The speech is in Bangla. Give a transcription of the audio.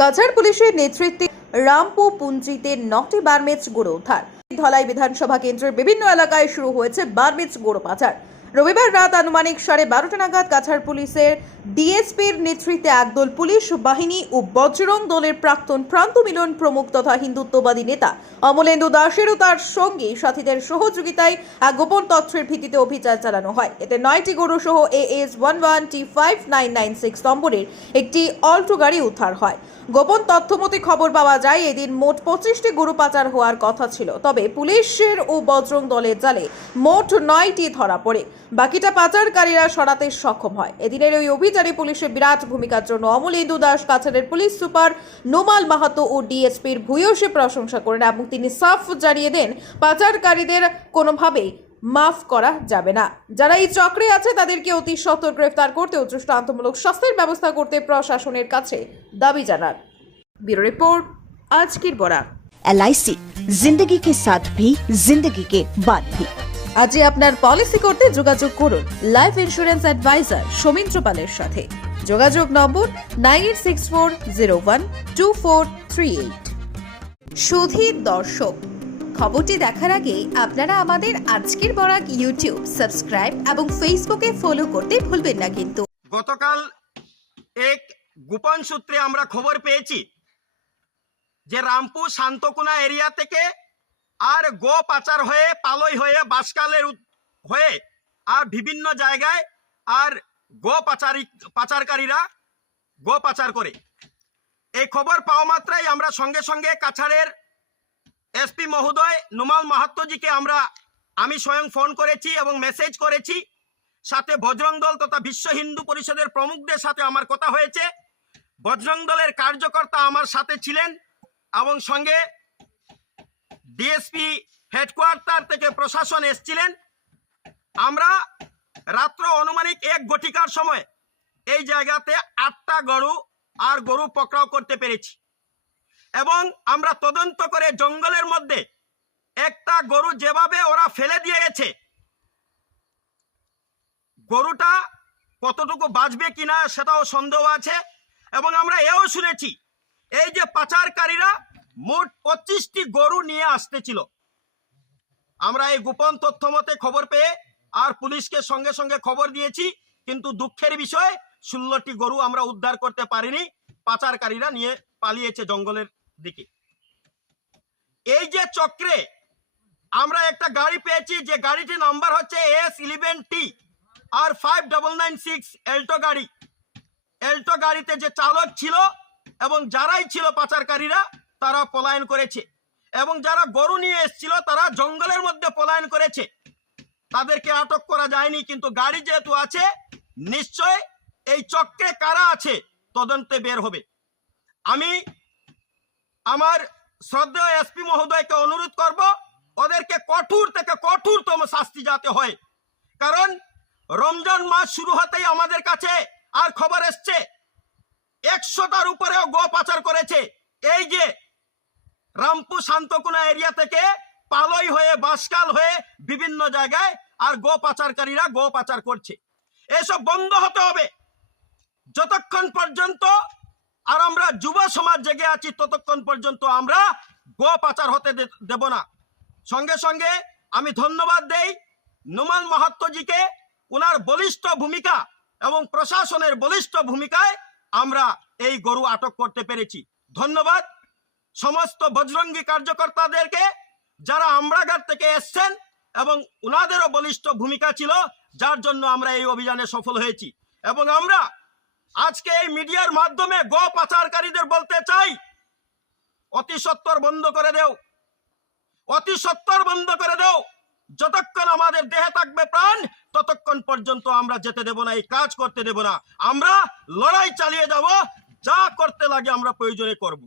কাছাড় পুলিশের নেতৃত্বে রামপুর পুঞ্জিতে 9টি বার্মিজ গরু উদ্ধার। ধলাই বিধানসভা কেন্দ্রের বিভিন্ন এলাকায় শুরু হয়েছে বার্মিজ গরু পাচার। রবিবার রাত আনুমানিক 12:30 নাগাদ কাছাড় পুলিশের ডিএসপির নেতৃত্বে একদল পুলিশ বাহিনী ও বজরং দলের প্রাক্তন প্রান্ত মিলন প্রমুখ তথা হিন্দুত্ববাদী নেতা অমলেন্দু দাসের ও তার সঙ্গী সাথীদের সহযোগিতায় এক গোপন তথ্যের ভিত্তিতে অভিযান চালানো হয়। এতে 9টি গরু সহ AS 11T5996 নম্বরের একটি অল্টো গাড়ি উদ্ধার হয়। গোপন তথ্য মতে খবর পাওয়া যায় এদিন মোট 25টি গরু পাচার হওয়ার কথা ছিল, তবে পুলিশের ও বজরং দলের জালে মোট 9টি ধরা পড়ে। বাকিটা পাচারকারীরা সরাতে সক্ষম হয়। এদিনের ওই অভিযানে পুলিশের বিরাট ভূমিকার জন্য অমলেন্দু দাস, কাছাড়ের পুলিশ সুপার নোমাল মাহাতো ও ডিএসপির ভূয়সী প্রশংসা করেন এবং তিনি সাফ জানিয়ে দেন পাচারকারীদের কোনোভাবেই মাফ করা যাবে না। যারা এই চক্রে আছে তাদেরকে অতি সত্বর গ্রেফতার করতে ও দৃষ্টান্তমূলক শাস্তির ব্যবস্থা করতে প্রশাসনের কাছে দাবি জানান। ब्यूरो रिपोर्ट आज की बड़ा। LIC जिंदगी के साथ भी जिंदगी के बाद भी। আজই আপনার পলিসি করতে যোগাযোগ করুন লাইফ ইন্স্যুরেন্স অ্যাডভাইজার সৌমিত্র পালের সাথে। যোগাযোগ নম্বর 9864012438। সুধী দর্শক, খবরটি দেখার আগে আপনারা আমাদের আজকের বরাক ইউটিউব সাবস্ক্রাইব এবং ফেসবুকে ফলো করতে ভুলবেন না কিন্তু। গতকাল এক গোপন সূত্রে আমরা খবর পেয়েছি যে রামপুর শান্তকুনা এরিয়া থেকে আর গো পাচার হয়ে পালই হয়ে বাসকালের হয়ে আর বিভিন্ন জায়গায় আর পাচারকারীরা গো পাচার করে। এই খবর পাওয়া মাত্রাই আমরা সঙ্গে সঙ্গে কাছাড়ের এসপি মহোদয় নোমাল মাহাত্তজিকে আমি স্বয়ং ফোন করেছি এবং মেসেজ করেছি। সাথে বজরং দল তথা বিশ্ব হিন্দু পরিষদের প্রমুখদের সাথে আমার কথা হয়েছে। বজরং দলের কার্যকর্তা আমার সাথে ছিলেন এবং সঙ্গে ডিএসপি হেডকোয়ার্টার থেকে প্রশাসন এসেছিলেন। আমরা রাত্র অনুমানিক 1 ঘটিকার সময় এই জায়গাতে 8টা গরু পকড়াও করতে পেরেছি এবং আমরা তদন্ত করে জঙ্গলের মধ্যে একটা গরু যেভাবে ওরা ফেলে দিয়ে গেছে, গরুটা কতটুকু বাঁচবে কিনা সেটাও সন্দেহ আছে। এবং আমরা এও শুনেছি এই যে পাচারকারীরা মোট 25টি গরু নিয়ে আসতেছিল। আমরা এই গোপন তথ্য মতে খবর পেয়ে আর পুলিশকে সঙ্গে সঙ্গে খবর দিয়েছি, কিন্তু দুঃখের বিষয় 16টি গরু আমরা উদ্ধার করতে পারিনি। পাচারকারীরা নিয়ে পালিয়েছে জঙ্গলের দিকে। এই যে চক্রে আমরা একটা গাড়ি পেয়েছি, যে গাড়িটির নাম্বার হচ্ছে AS11T আর 5996 এল্টো গাড়িতে যে চালক ছিল এবং যারাই ছিল পাচারকারীরা তারা পলায়ন করেছে এবং যারা গরু নিয়ে এসেছিল তারা জঙ্গলের মধ্যে পলায়ন করেছে। তাদেরকে আটক করা যায়নি, কিন্তু গাড়ি যেহেতু আছে নিশ্চয় এই চক্রে কারা আছে তদন্তে বের হবে। আমি আমার শ্রদ্ধেয় এসপি মহোদয়কে অনুরোধ করব ওদেরকে কঠোর থেকে কঠোরতম শাস্তি যাতে হয়, কারণ রমজান মাস শুরু হতেই আমাদের কাছে আর খবর এসছে 100টার উপরেও গো পাচার করেছে। এই যে রামপুর শান্তকুনা এরিয়া থেকে পালই হয়ে বাসকাল হয়ে বিভিন্ন জায়গায় আর গো পাচারকারীরা গো পাচার করছে। এসব বন্ধ হতে হবে। যতক্ষণ পর্যন্ত আর আমরা যুব সমাজ জেগে আছি ততক্ষণ পর্যন্ত আমরা গো পাচার হতে দেব না। সঙ্গে সঙ্গে আমি ধন্যবাদ দেই নোমাল মাহাত্তজিকে, ওনার বলিষ্ঠ ভূমিকা এবং প্রশাসনের বলিষ্ঠ ভূমিকায় আমরা এই গরু আটক করতে পেরেছি। ধন্যবাদ সমস্ত বজরঙ্গী কার্যকর্তাদেরকে যারা আমরাঘাট থেকে এসছেন এবং ওনাদেরও বলিষ্ঠ ভূমিকা ছিল, যার জন্য আমরা এই অভিযানে সফল হয়েছি। এবং আমরা আজকে এই মিডিয়ার মাধ্যমে গো পাচারকারীদের বলতে চাই, অতি সত্বর বন্ধ করে দেও, অতি সত্বর বন্ধ করে দেও। যতক্ষণ আমাদের দেহে থাকবে প্রাণ ততক্ষণ পর্যন্ত আমরা যেতে দেব না, এই কাজ করতে দেব না। আমরা লড়াই চালিয়ে যাব, যা করতে লাগে আমরা প্রয়োজনে করব।